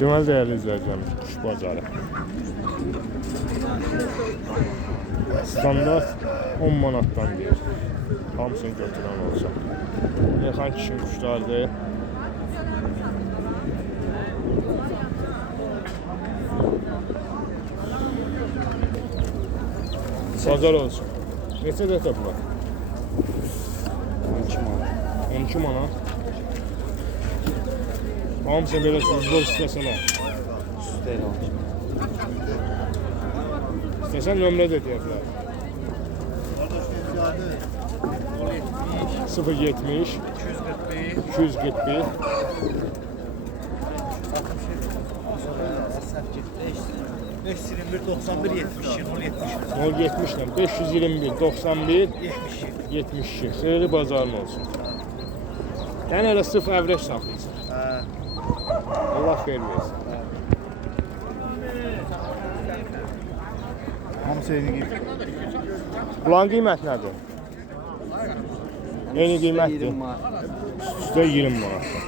Deməli dəyərli izləyicilərimiz, kuş bazarı. Standart 10 manatdan deyir. Hamısını götürən olsa. Yıxan kişinin kuşlardır. Bazar olsun. Neçə dəfə bunlar? 12 manat. 12 manat. Hamısı belə sizbol istəsələr. Üstəyle olmuş. İstəsən nömrə də deyə bilər. 070 241 521 91 72 070 ilə 521 91 72. Xeyirli bazarın olsun. Yəni elə sıfır əvrəş saxlayırsan. Allah xeyir versin. Hamısı eyni gibi. Bunların qiymət nədir? Eyni qiymətdir. Üstə 20 manatdır.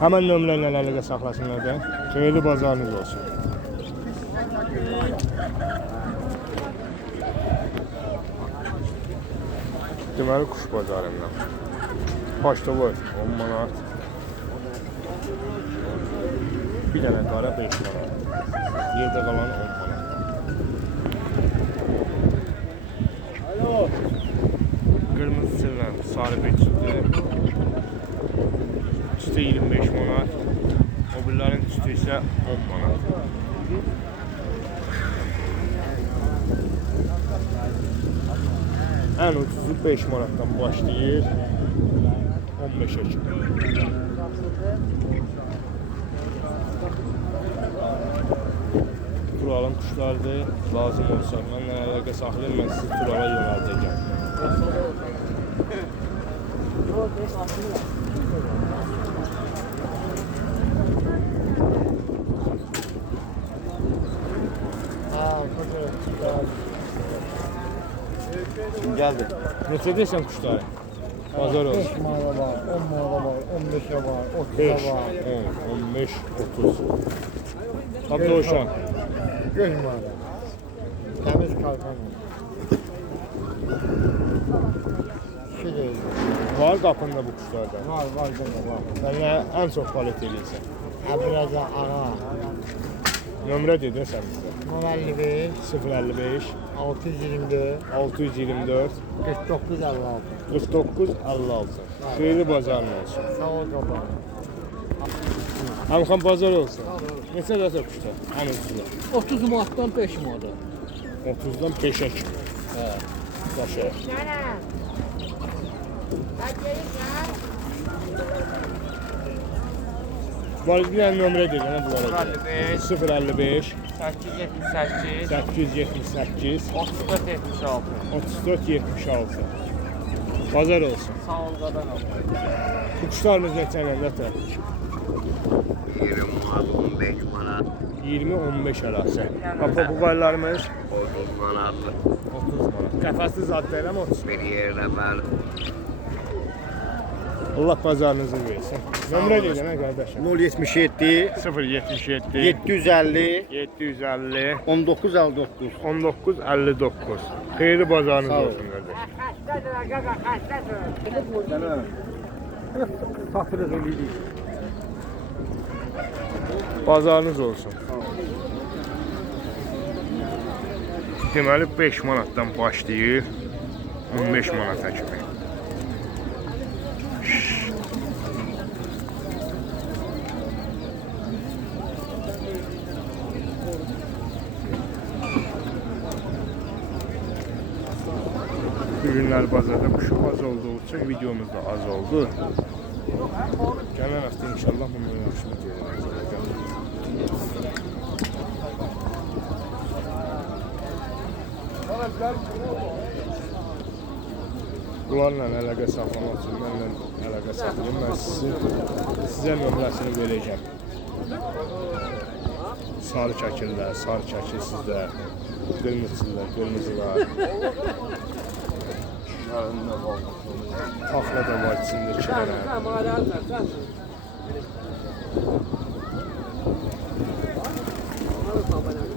Həmən nömrələ əlaqə saxlasınlar da. Xeyirli bazarınız olsun. Deməli kuş bazarından. Paşda var 10 manat. Bir dənə qara 5 manat. Yerdə qalan 10 manat. Qırmızı çilən sarı bir tüstü. Tüstü 25 manat. Mobillərin tüstü isə 10 manat. Ən ucuzu 5 manatdan başlayır. 15'e çıkıyor. Turalın kuşlardır. Lazım olsa mənlə əlaqə saxlayın, mən sizi Turala yönəldəcəm. Kim geldi? Neçə deyirsən kuşları? Bazar olsun. 5 manata var, 10 manata var, 15'e var, 5, 30'a var. 10, 15, 30. Hatta uşaq. Göz manata. Temiz kalkan. Şey değil. Var qapında bu kuşlarda. Var gene var. Mənə ən çox kvalitet eləyirsən. Ha biraz da ağa. Nömrə dedin sən bizə. 55, 055 624, 624 49 56. 49 56. Xeyirli bazarın olsun. Sağ ol baba. Hamxan bazar olsun. Neçə dəfə kuşlar? Ən ucuzlar. 30 manatdan 5 manata. 30-dan 5-ə kimi. Hə. Başa. Var bir dənə nömrə dedim ha bunlara. 055 878 878 3476. 34 76. Bazar olsun. Sağ ol qadan al. Bu kuşlarımız neçə nədir? 20 manat, 15 manat, 20-15 arası. Papaguaylarımız 30 manat, 30 manat. Qəfəsli zad deyiləm 30. bir yerdə bəli. Allah bazarınızı versin. Nömrə dedim ha qardaşım. 077 077 750 750 1959. 1959. Xeyirli bazarınız Sağ ol. olsun qardaş. Satırız öyle değil. Bazarınız olsun. Deməli 5 manatdan başlayır 15 manata kimi. Ürünler bazarda kuşu az olduğu için videomuz da az oldu. Gələn hafta inşallah bunu yaxşı görəcəyik. Bunlarla əlaqə saxlamaq üçün mənlə əlaqə saxlayın. Mən sizə nömrəsini verəcəm. Sarı çəkirlər, sarı çəkir sizdə. Qırmızılar, qırmızılar. Taxla da var içində 2 dənə. abone olun.